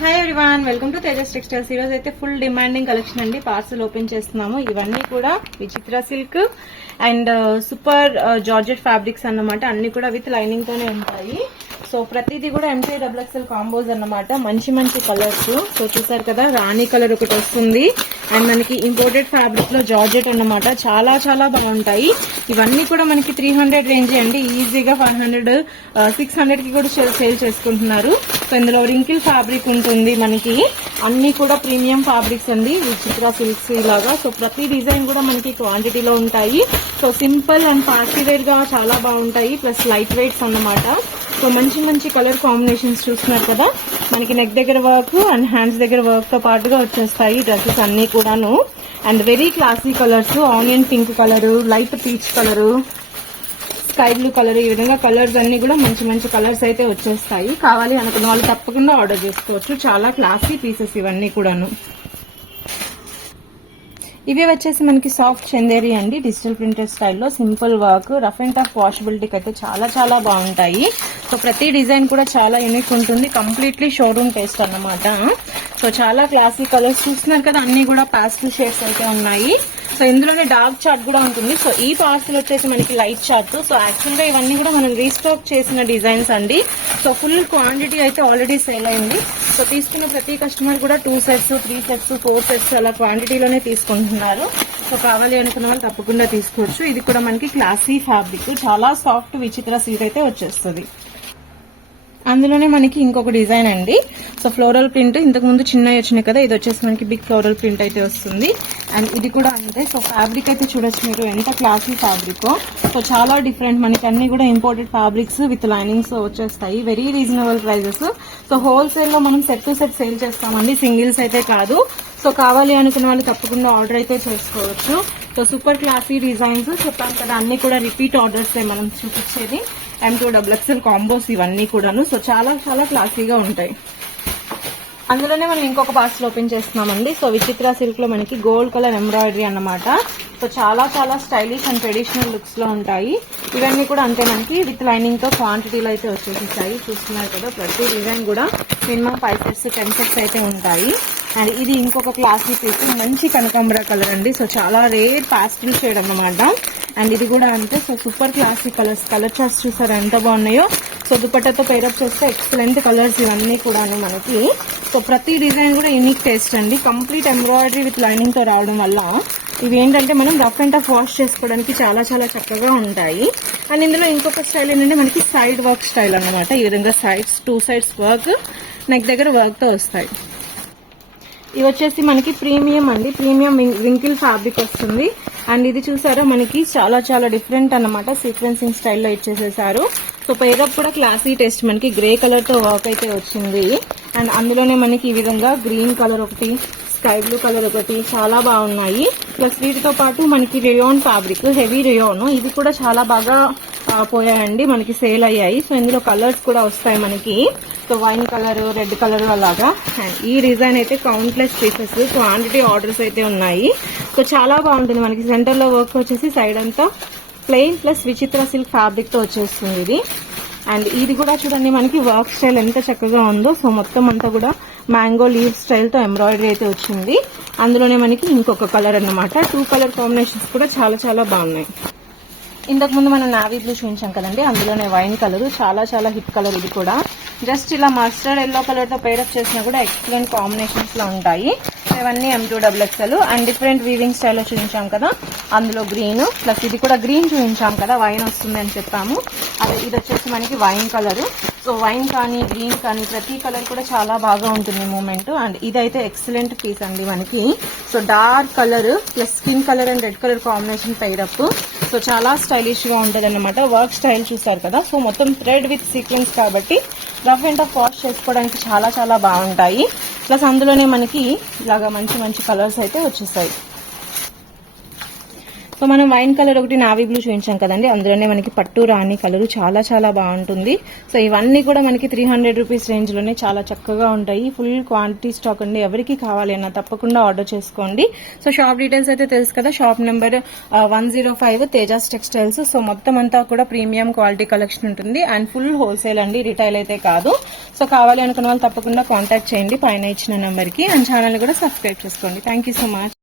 Hi everyone, welcome to Tejas textiles. ఈరోజు అయితే full demanding collection అండి. పార్సల్ ఓపెన్ చేస్తున్నాము. ఇవన్నీ కూడా విచిత్ర silk and super georgette fabrics అన్నమాట. అన్ని కూడా విత్ లైనింగ్ తోనే ఉంటాయి. సో ప్రతిదీ కూడా MT XXL కాంబోస్ అన్నమాట. మంచి మంచి కలర్స్. సో చూసారు కదా, రాణి కలర్ ఒకటి వస్తుంది అండ్ మనకి ఇంపోర్టెడ్ ఫ్యాబ్రిక్ లో జార్జెట్ అన్నమాట. చాలా చాలా బాగుంటాయి. ఇవన్నీ కూడా మనకి 300 రేంజ్ అండి. ఈజీగా 500 600 కి కూడా సేల్ చేసుకుంటున్నారు. సో ఇందులో రింకిల్ ఫ్యాబ్రిక్ ఉంటుంది మనకి. అన్ని కూడా ప్రీమియం ఫ్యాబ్రిక్స్ అండి, విచిత్ర సిల్క్స్ ఇలాగా. సో ప్రతి డిజైన్ కూడా మనకి క్వాంటిటీలో ఉంటాయి. So simple and party wear గా చాలా బాగుంటాయి. ప్లస్ లైట్ వెయిట్స్ అన్నమాట. సో మంచి మంచి కలర్ కాంబినేషన్స్ చూస్తున్నారు కదా. మనకి నెక్ దగ్గర వర్క్ అండ్ హ్యాండ్స్ దగ్గర వర్క్ తో పాటుగా వచ్చేస్తాయి డ్రెస్సెస్ అన్ని కూడాను. And very classy colours, onion pink colour, light peach colour, sky blue colour, ఈ విధంగా కలర్స్ అన్ని కూడా మంచి మంచి కలర్స్ అయితే వచ్చేస్తాయి. కావాలి అనుకున్న వాళ్ళు తప్పకుండా ఆర్డర్ చేసుకోవచ్చు. చాలా క్లాసీ పీసెస్ ఇవన్నీ కూడాను. ఇవి వచ్చేసి మనకి సాఫ్ట్ చందేరి అండి, డిజిటల్ ప్రింటెడ్ స్టైల్లో simple work, rough and tough వాషబిలిటీకి అయితే చాలా చాలా బాగుంటాయి. సో ప్రతి డిజైన్ కూడా చాలా యూనిక్ ఉంటుంది. కంప్లీట్లీ షోరూమ్ టేస్ట్ అన్నమాట. సో చాలా క్లాసీ కలర్స్ చూస్తున్నారు కదా, అన్ని కూడా పాస్టల్ షేడ్స్ అయితే ఉన్నాయి. సో ఇందులోనే డార్క్ చార్ట్ కూడా ఉంటుంది. సో ఈ పార్సల్ వచ్చేసి మనకి లైట్ చార్ట్. సో యాక్చువల్ గా ఇవన్నీ కూడా మనం రీస్టాక్ చేసిన డిజైన్స్ అండి. సో ఫుల్ క్వాంటిటీ అయితే ఆల్రెడీ సేల్ అయింది. సో తీసుకున్న ప్రతి కస్టమర్ కూడా 2 sets 3 sets 4 sets అలా క్వాంటిటీలోనే తీసుకుంటున్నారు. సో కావాలి అనుకున్న వాళ్ళు తప్పకుండా తీసుకోవచ్చు. ఇది కూడా మనకి క్లాసీ ఫ్యాబ్రిక్, చాలా సాఫ్ట్ విచిత్ర సిల్క్ అయితే వచ్చేస్తుంది. అందులోనే మనకి ఇంకొక డిజైన్ అండి. సో ఫ్లోరల్ ప్రింట్, ఇంతకు ముందు చిన్నవి వచ్చినాయి కదా, ఇది వచ్చేసి మనకి బిగ్ ఫ్లోరల్ ప్రింట్ అయితే వస్తుంది. అండ్ ఇది కూడా అంతే. సో ఫ్యాబ్రిక్ అయితే చూడొచ్చు మీరు, ఎంత క్లాసీ ఫ్యాబ్రిక్. సో చాలా డిఫరెంట్. మనకి అన్ని కూడా ఇంపోర్టెడ్ ఫ్యాబ్రిక్స్ విత్ లైనింగ్స్ వచ్చేస్తాయి. Very reasonable prices. So wholesale లో మనం సెట్ టు సెట్ సేల్ చేస్తామండి, సింగిల్స్ అయితే కాదు. సో కావాలి అనుకున్న వాళ్ళు తప్పకుండా ఆర్డర్ అయితే చేసుకోవచ్చు. సో సూపర్ క్లాసీ డిజైన్స్ చెప్పాను కదా, అన్ని కూడా రిపీట్ ఆర్డర్స్ మనం చూపించేది. MT XXL కాంబోస్ ఇవన్నీ కూడాను. సో చాలా చాలా క్లాసీగా ఉంటాయి. అందులోనే మనం ఇంకొక పార్సల్ ఓపెన్ చేస్తున్నామండి. సో విచిత్ర సిల్క్ లో మనకి గోల్డ్ కలర్ ఎంబ్రాయిడరీ అన్నమాట. సో చాలా చాలా స్టైలిష్ అండ్ ట్రెడిషనల్ లుక్స్ లో ఉంటాయి. ఇవన్నీ కూడా అంతే మనకి విత్ లైనింగ్ తో క్వాంటిటీలో అయితే వచ్చేసాయి. చూస్తున్నారు కదా, ప్రతి డిజైన్ కూడా మినిమం 5 sets 10 sets అయితే ఉంటాయి. అండ్ ఇది ఇంకొక క్లాసీ పీస్, మంచి కనకాంబర కలర్ అండి. సో చాలా రేర్ పాస్టిల్ షేడ్ అన్నమాట. అండ్ ఇది కూడా అంతే. So super classy colours, colour charts చూసారా ఎంత బాగున్నాయో. సో దుపట్టాతో పేరప్ చేస్తే ఎక్సలెంట్ కలర్స్ ఇవన్నీ కూడా మనకి. సో ప్రతి డిజైన్ కూడా యూనిక్ టేస్ట్ అండి. కంప్లీట్ ఎంబ్రాయిడరీ విత్ లైనింగ్ తో రావడం వల్ల ఇవి ఏంటంటే మనం రఫ్ అండ్ టఫ్ వాష్ చేసుకోవడానికి చాలా చాలా చక్కగా ఉంటాయి. అండ్ ఇందులో ఇంకొక స్టైల్ ఏంటంటే మనకి సైడ్ వర్క్ స్టైల్ అన్నమాట. ఈ విధంగా సైడ్స్ 2 sides వర్క్, నెక్ దగ్గర వర్క్ తో వస్తాయి. ఇవి వచ్చేసి మనకి ప్రీమియం అండి, ప్రీమియం రింకిల్ ఫ్యాబ్రిక్ వస్తుంది. అండ్ ఇది చూసారా, మనకి చాలా చాలా డిఫరెంట్ అన్నమాట. సీక్వెన్సింగ్ స్టైల్లో ఇచ్చేసేసారు. సో పేరప్ కూడా క్లాసీ టేస్ట్, మనకి గ్రే కలర్ తో వర్క్ అయితే వచ్చింది. అండ్ అందులోనే మనకి ఈ విధంగా గ్రీన్ కలర్ ఒకటి, స్కై బ్లూ కలర్ ఒకటి, చాలా బాగున్నాయి. ప్లస్ వీటితో పాటు మనకి రేయాన్ ఫ్యాబ్రిక్, హెవీ రేయాన్, ఇది కూడా చాలా బాగా పోయాయండి, మనకి సేల్ అయ్యాయి. సో ఇందులో కలర్స్ కూడా వస్తాయి మనకి. So wine colour, red colour అలాగా. అండ్ ఈ డిజైన్ అయితే కౌంట్లెస్ పీసెస్, క్వాంటిటీ ఆర్డర్స్ అయితే ఉన్నాయి. సో చాలా బాగుంటుంది. మనకి సెంటర్ లో వర్క్ వచ్చేసి సైడ్ అంతా ప్లెయిన్ ప్లస్ విచిత్ర సిల్క్ ఫ్యాబ్రిక్ తో వచ్చేస్తుంది ఇది. అండ్ ఇది కూడా చూడండి, మనకి వర్క్ స్టైల్ ఎంత చక్కగా ఉందో. సో మొత్తం అంతా కూడా మ్యాంగో లీవ్ స్టైల్ తో ఎంబ్రాయిడరీ అయితే వచ్చింది. అందులోనే మనకి ఇంకొక కలర్ అన్నమాట. 2 కలర్ కాంబినేషన్స్ కూడా చాలా చాలా బాగున్నాయి. ఇంతకు ముందు మనం నావీ బ్లూ చూపించాం కదండి, అందులోనే వైన్ కలర్, చాలా చాలా హిట్ కలర్. ఇది కూడా జస్ట్ ఇలా మస్టర్డ్ ఎల్లో కలర్ తో పేరప్ చేసినా కూడా ఎక్సలెంట్ కాంబినేషన్స్ లో ఉంటాయి. ఇవన్నీ MT XXL. And different weaving స్టైల్లో చూపించాం కదా, అందులో గ్రీన్ ప్లస్ ఇది కూడా గ్రీన్ చూపించాం కదా, వైన్ వస్తుంది అని చెప్పాము. అదే ఇది వచ్చేసి మనకి వైన్ కలర్. సో వైన్ కానీ గ్రీన్ కానీ ప్రతి కలర్ కూడా చాలా బాగా ఉంటుంది మూమెంట్. అండ్ ఇదైతే ఎక్సలెంట్ పీస్ అండి మనకి. So dark colour plus skin colour and red colour combination pair up. So చాలా స్టైలిష్ గా ఉంటది అన్నమాట. వర్క్ స్టైల్ చూసారు కదా. సో మొత్తం థ్రెడ్ విత్ సీక్వెన్స్ కాబట్టి రఫ్ అండ్ టఫ్ వాష్ చేసుకోవడానికి చాలా చాలా బాగుంటాయి. ప్లస్ అందులోనే మనకి ఇలాగా మంచి మంచి కలర్స్ అయితే వచ్చేసాయి. సో మనం వైన్ కలర్ ఒకటి నావీ బ్లూ చూపించాం కదండి, అందులోనే మనకి పట్టు రాణి కలర్ చాలా చాలా బాగుంటుంది. సో ఇవన్నీ కూడా మనకి 300 రూపీస్ రేంజ్ లోనే చాలా చక్కగా ఉంటాయి. ఫుల్ క్వాంటిటీ స్టాక్ అండి, ఎవరికి కావాలి అన్నా తప్పకుండా ఆర్డర్ చేసుకోండి. సో షాప్ డీటెయిల్స్ అయితే తెలుసు కదా, shop number 105 Tejas textiles. So మొత్తం అంతా కూడా ప్రీమియం క్వాలిటీ కలెక్షన్ ఉంటుంది అండ్ ఫుల్ హోల్సేల్ అండి, రిటైల్ అయితే కాదు. సో కావాలి అనుకున్న వాళ్ళు తప్పకుండా కాంటాక్ట్ చేయండి పైన ఇచ్చిన నెంబర్ కి. అండ్ ఛానల్ కూడా సబ్స్క్రైబ్ చేసుకోండి. Thank you so much.